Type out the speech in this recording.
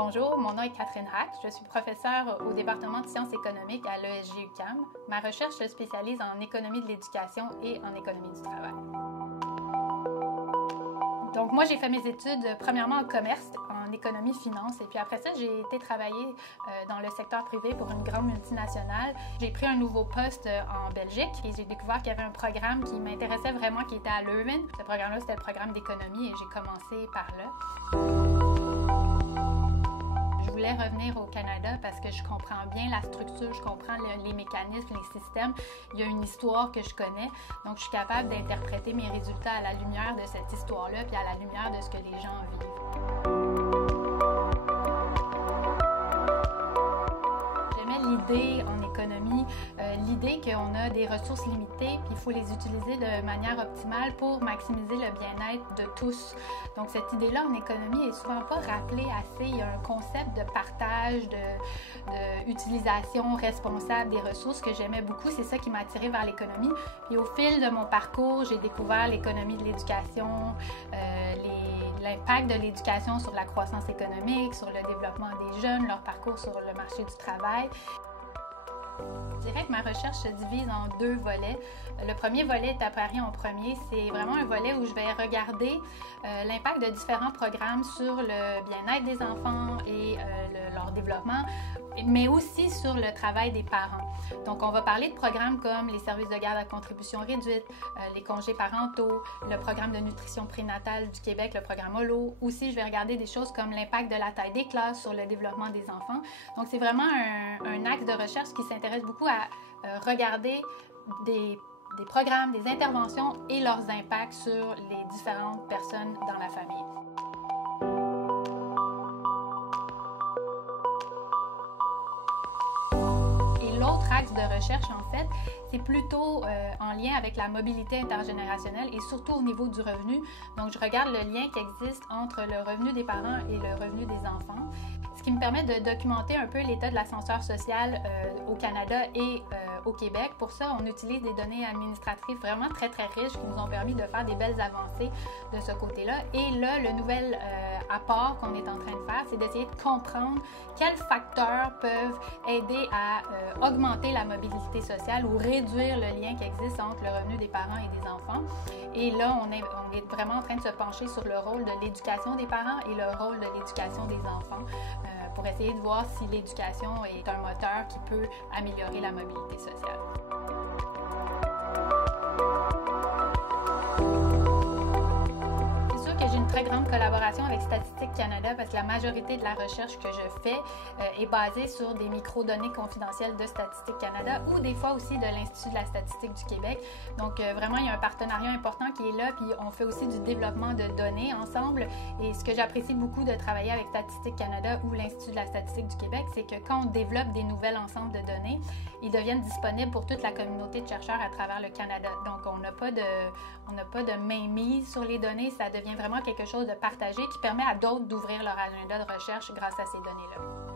Bonjour, mon nom est Catherine Hack. Je suis professeure au département de sciences économiques à l'ESG-UQAM. Ma recherche se spécialise en économie de l'éducation et en économie du travail. Donc moi, j'ai fait mes études premièrement en commerce, en économie-finance, et puis après ça, j'ai été travailler dans le secteur privé pour une grande multinationale. J'ai pris un nouveau poste en Belgique et j'ai découvert qu'il y avait un programme qui m'intéressait vraiment, qui était à Leuven. Ce programme-là, c'était le programme d'économie et j'ai commencé par là. Je voulais revenir au Canada parce que je comprends bien la structure, je comprends les mécanismes, les systèmes. Il y a une histoire que je connais, donc je suis capable d'interpréter mes résultats à la lumière de cette histoire-là puis à la lumière de ce que les gens vivent. J'aimais l'idée en économie, l'idée qu'on a des ressources limitées puis il faut les utiliser de manière optimale pour maximiser le bien-être de tous. Donc cette idée-là en économie est souvent pas rappelée assez. Il y a un concept de partage, d'utilisation responsable des ressources que j'aimais beaucoup. C'est ça qui m'a attirée vers l'économie. Puis au fil de mon parcours, j'ai découvert l'économie de l'éducation, l'impact de l'éducation sur la croissance économique, sur le développement des jeunes, leur parcours sur le marché du travail. Je dirais que ma recherche se divise en deux volets. Le premier volet est apparu en premier. C'est vraiment un volet où je vais regarder l'impact de différents programmes sur le bien-être des enfants et leur développement, mais aussi sur le travail des parents. Donc, on va parler de programmes comme les services de garde à contribution réduite, les congés parentaux, le programme de nutrition prénatale du Québec, le programme HOLO. Aussi, je vais regarder des choses comme l'impact de la taille des classes sur le développement des enfants. Donc, c'est vraiment un axe de recherche qui s'intéresse beaucoup à regarder des programmes, des interventions et leurs impacts sur les différentes personnes dans la famille. L'autre axe de recherche, en fait, c'est plutôt en lien avec la mobilité intergénérationnelle et surtout au niveau du revenu. Donc, je regarde le lien qui existe entre le revenu des parents et le revenu des enfants, ce qui me permet de documenter un peu l'état de l'ascenseur social au Canada et au Québec. Pour ça, on utilise des données administratives vraiment très, très riches qui nous ont permis de faire des belles avancées de ce côté-là. Et là, le nouvel apport qu'on est en train de faire, c'est d'essayer de comprendre quels facteurs peuvent aider à augmenter la mobilité sociale ou réduire le lien qui existe entre le revenu des parents et des enfants. Et là, on est vraiment en train de se pencher sur le rôle de l'éducation des parents et le rôle de l'éducation des enfants pour essayer de voir si l'éducation est un moteur qui peut améliorer la mobilité sociale. J'ai une très grande collaboration avec Statistique Canada parce que la majorité de la recherche que je fais est basée sur des microdonnées confidentielles de Statistique Canada ou des fois aussi de l'Institut de la statistique du Québec. Donc vraiment, il y a un partenariat important qui est là, puis on fait aussi du développement de données ensemble. Et ce que j'apprécie beaucoup de travailler avec Statistique Canada ou l'Institut de la statistique du Québec, c'est que quand on développe des nouveaux ensembles de données, ils deviennent disponibles pour toute la communauté de chercheurs à travers le Canada. Donc on n'a pas de mainmise sur les données, ça devient vraiment quelque chose de partagé qui permet à d'autres d'ouvrir leur agenda de recherche grâce à ces données-là.